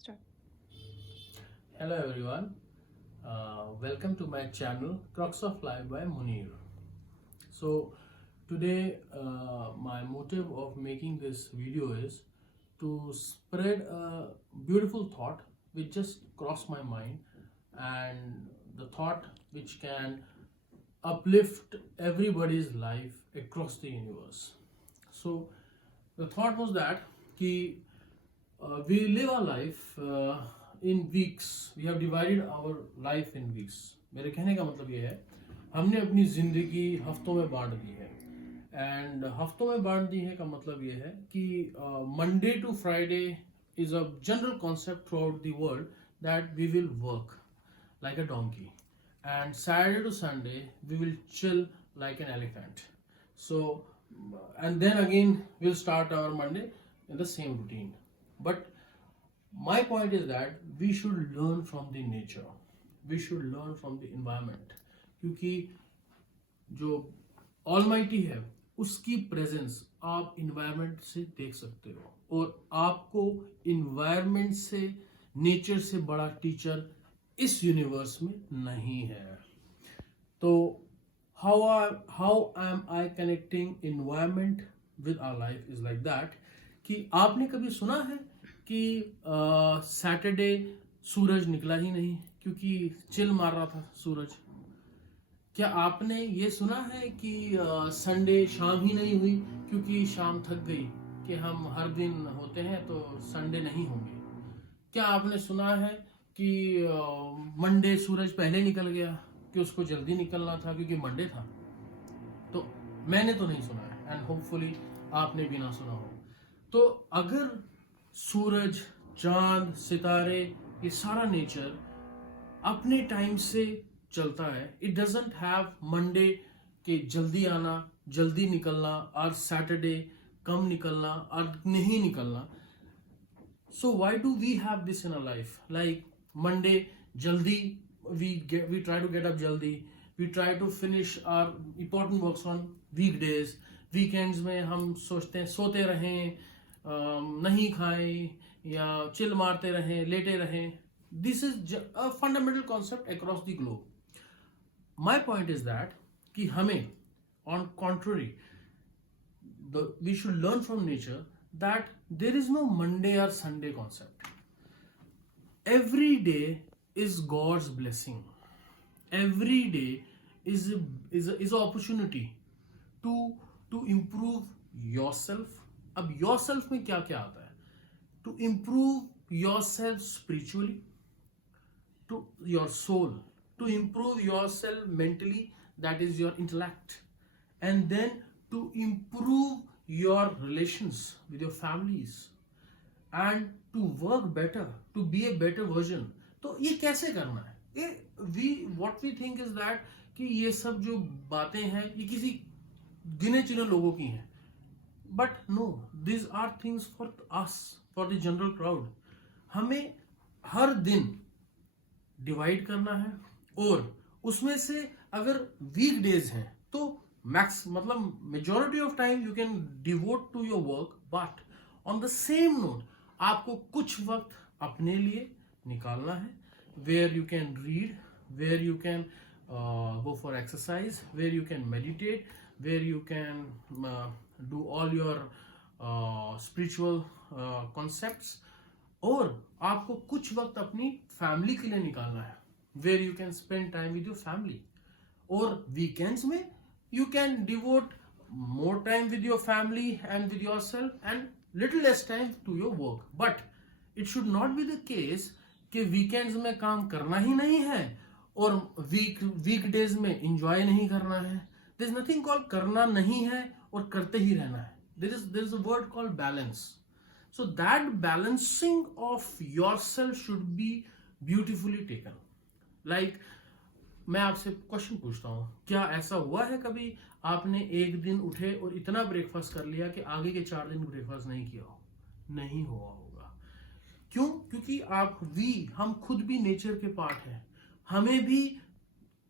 Start. Hello everyone, welcome to my channel Crux of Life by Munir. So today my motive of making this video is to spread a beautiful thought which just crossed my mind, and the thought which can uplift everybody's life across the universe. So the thought was that कि we live our life in weeks. We have divided our life in weeks. मेरे कहने का मतलब ये है, हमने अपनी ज़िंदगी हफ्तों में बांट दी है. एंड हफ्तों में बांट दी है का मतलब ये है कि Monday to Friday is a general concept throughout the world that we will work like a donkey, and Saturday to Sunday we will chill like an elephant. So and then again we'll start our Monday in the same routine. But my point is that we should learn from the nature, we should learn from the environment, क्योंकि जो almighty है उसकी presence आप environment से देख सकते हो, और आपको इन्वायरमेंट से, नेचर से बड़ा टीचर इस यूनिवर्स में नहीं है. तो how am I connecting environment with our life is like that कि आपने कभी सुना है कि सैटरडे सूरज निकला ही नहीं क्योंकि चिल मार रहा था सूरज? क्या आपने ये सुना है कि संडे शाम ही नहीं हुई क्योंकि शाम थक गई, कि हम हर दिन होते हैं तो संडे नहीं होंगे? क्या आपने सुना है कि मंडे सूरज पहले निकल गया कि उसको जल्दी निकलना था क्योंकि मंडे था? तो मैंने तो नहीं सुना है, एंड होपफुली आपने भी ना सुना हो. तो अगर सूरज, चांद, सितारे, ये सारा नेचर अपने टाइम से चलता है, इट डजंट हैव मंडे के जल्दी आना, जल्दी निकलना, और सैटरडे कम निकलना और नहीं निकलना. So why do we have this in our life? Like Monday, jaldi we try to get up jaldi. We try to finish our important works on weekdays. Weekends में हम सोचते हैं सोते रहें, नहीं खाएं या चिल मारते रहें, लेटे रहें. This is a fundamental concept across the globe. My point is that कि हमें on contrary, we should learn from nature that there is no Monday or Sunday concept. Every day is God's blessing. Every day is an opportunity to improve yourself. अब yourself में क्या क्या आता है? To improve yourself spiritually, to your soul, to improve yourself mentally, that is your intellect, and then to improve your relations with your families, and to work better, to be a better version. तो ये कैसे करना है? ये what we think is that कि ये सब जो बातें हैं ये किसी गिने चुने लोगों की हैं. But no, these are things for us, for the general crowd. हमें हर दिन डिवाइड करना है, और उसमें से अगर वीकडेज हैं तो मैक्स मतलब majority of time you can devote to your work, but on the same note आपको कुछ वक्त अपने लिए निकालना है, where you can read, where you can go for exercise, where you can meditate, where you can do all your spiritual concepts. और आपको कुछ वक्त अपनी फैमिली के लिए निकालना है, where you can spend time with your family. और वीकेंड्स में you can devote more time with your family and with yourself, and little less time to your work. But it should not be the case कि weekends में काम करना ही नहीं है और weekdays में एंजॉय नहीं करना है. देयर इज नथिंग कॉल्ड करना नहीं है और करते ही रहना है. There is a word called balance. So that balancing of yourself should be beautifully taken. Like मैं आपसे क्वेश्चन पूछता हूँ, क्या ऐसा हुआ है कभी आपने एक दिन उठे और इतना ब्रेकफास्ट कर लिया कि आगे के 4 दिन ब्रेकफास्ट नहीं किया हो? नहीं हुआ होगा. क्यों? क्योंकि हम खुद भी नेचर के पार्ट हैं. हमें भी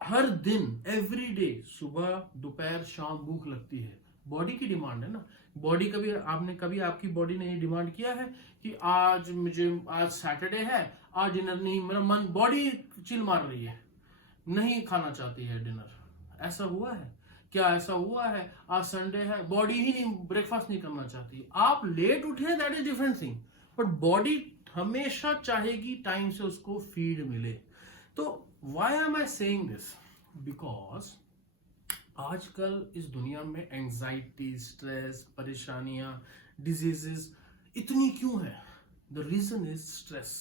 हर दिन, एवरी डे, सुबह, दोपहर, शाम भूख लगती है. बॉडी की डिमांड है ना। बॉडी कभी आपकी बॉडी ने ये डिमांड किया है कि आज सैटरडे है, आज डिनर नहीं, मेरा मन, बॉडी चिल मार रही है, नहीं खाना चाहती है डिनर, ऐसा हुआ है क्या? ऐसा हुआ है आज संडे है, बॉडी ही नहीं, ब्रेकफास्ट नहीं करना चाहती। आप लेट उठे, that is different thing, but body हमेशा चाहेगी टाइम से उसको फीड मिले। तो why am I saying this? Because आजकल इस दुनिया में एंजाइटी, स्ट्रेस, परेशानियां, डिजीजेस इतनी क्यों है? The reason is stress.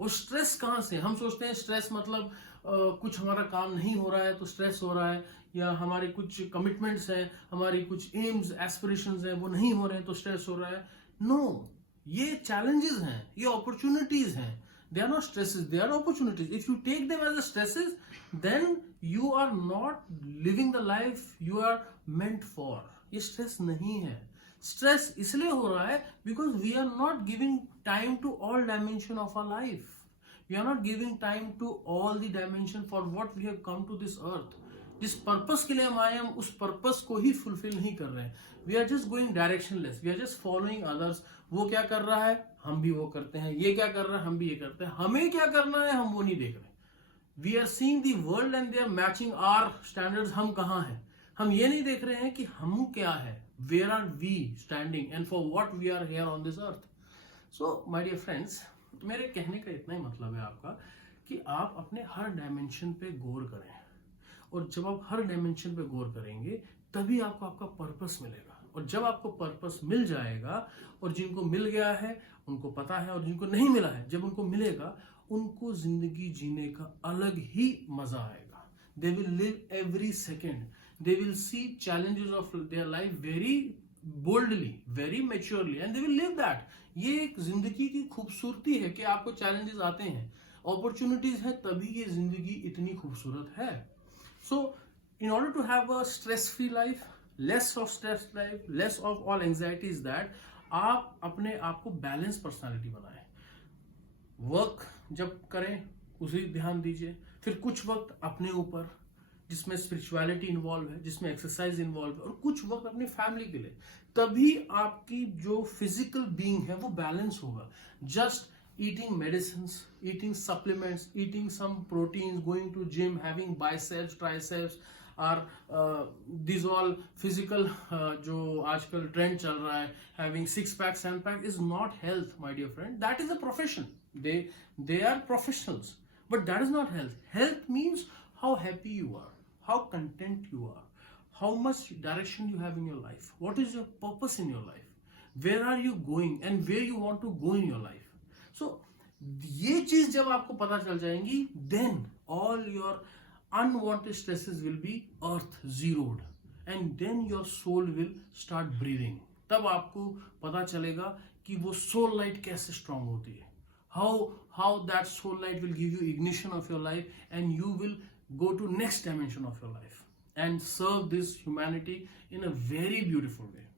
और स्ट्रेस कहां से? हम सोचते हैं स्ट्रेस मतलब कुछ हमारा काम नहीं हो रहा है तो स्ट्रेस हो रहा है, या हमारे कुछ कमिटमेंट्स हैं, हमारी कुछ एम्स, एस्पिरेशंस हैं, वो नहीं हो रहे हैं तो स्ट्रेस हो रहा है। नो, ये चैलेंजेस हैं, ये अपॉर्चुनिटीज हैं। They are not stresses, they are opportunities. If you take them as a stresses, then you are not living the life you are meant for. ये stress नहीं है। Stress इसलिए हो रहा है because we are not giving time to all dimension of our life. We are not giving time to all the dimension for what we have come to this earth. जिस purpose के लिए हम आए, हम उस पर्पस को ही fulfil नहीं कर रहे हैं। We are just going directionless, we are just following others. वो क्या कर रहा है हम भी वो करते हैं, ये क्या कर रहा है हम भी ये करते हैं, हमें क्या करना है हम वो नहीं देख रहे। We are seeing the world and they are matching our standards. हम कहाँ हैं, हम ये नहीं देख रहे हैं कि हम क्या है, where are we standing and for what we are here on this earth. So my dear friends, मेरे कहने का इतना ही मतलब है आपका कि आप अपने हर डायमेंशन पे गौर करें, और जब आप हर डायमेंशन पे गौर करेंगे तभी आपको आपका पर्पस मिलेगा। और जब आपको पर्पस मिल जाएगा, और जिनको मिल गया है उनको पता है, और जिनको नहीं मिला है जब उनको मिलेगा, उनको जिंदगी जीने का अलग ही मजा आएगा। They will live every second, they will see challenges of their life very boldly, very maturely, and they will live that. ये एक जिंदगी की खूबसूरती है कि आपको चैलेंजेस आते हैं, अपॉर्चुनिटीज है, तभी ये जिंदगी इतनी खूबसूरत है। So, in order to have a stress-free life, less of stress life, less of all anxieties, that आप अपने आप को बैलेंस पर्सनालिटी बनाएं। वर्क जब करें उसी ध्यान दीजिए, फिर कुछ वक्त अपने ऊपर जिसमें स्पिरिचुअलिटी इन्वॉल्व है, जिसमें एक्सरसाइज इन्वॉल्व है, और कुछ वक्त अपनी फैमिली के लिए। तभी आपकी जो फिजिकल बीइंग है वो बैलेंस होगा। Just eating medicines, eating supplements, eating some proteins, going to gym, having biceps, triceps, or these all physical जो आजकल ट्रेंड चल रहा है, having 6 pack, 7 pack is not health, my dear friend. That is a profession. They are professionals, but that is not health. Health means how happy you are, how content you are, how much direction you have in your life, what is your purpose in your life, where are you going and where you want to go in your life. So, ये चीज जब आपको पता चल जाएंगी, then all your unwanted stresses will be earth zeroed, and then your soul will start breathing. तब आपको पता चलेगा कि वो soul light कैसे strong होती है, how that soul light will give you ignition of your life, and you will go to next dimension of your life and serve this humanity in a very beautiful way.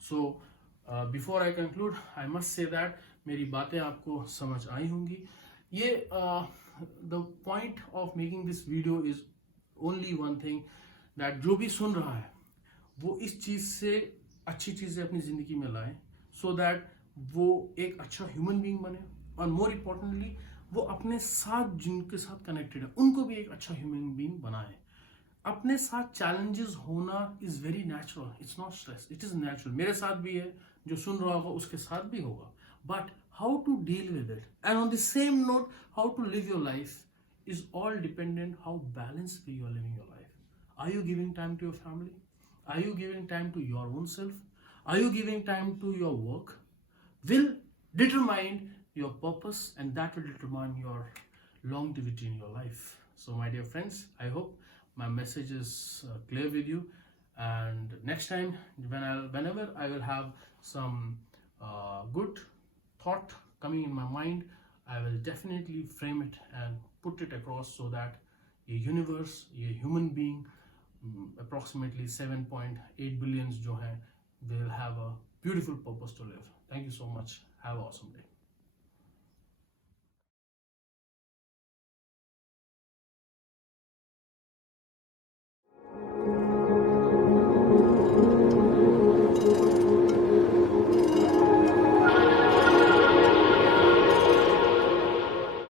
So before I conclude, I must say that मेरी बातें आपको समझ आई होंगी। ये the point of making this video is only one thing, that जो भी सुन रहा है वो इस चीज से अच्छी चीजें अपनी जिंदगी में लाए, सो दैट वो एक अच्छा ह्यूमन बीइंग बने, और मोर इम्पोर्टेंटली वो अपने साथ जिनके साथ कनेक्टेड है उनको भी एक अच्छा ह्यूमन बीइंग बनाए। अपने साथ चैलेंजेस होना is very natural, it's not stress, it is natural. मेरे साथ भी है, जो सुन रहा होगा उसके साथ भी होगा, but how to deal with it, and on the same note, how to live your life is all dependent how balanced you are living your life. Are you giving time to your family? Are you giving time to your own self? Are you giving time to your work? Will determine your purpose, and that will determine your longevity in your life. So my dear friends, I hope my message is clear with you, and next time whenever I will have some good thought coming in my mind, I will definitely frame it and put it across so that a universe, a human being, approximately 7.8 billions जो हैं, they will have a beautiful purpose to live. Thank you so much. Have an awesome day.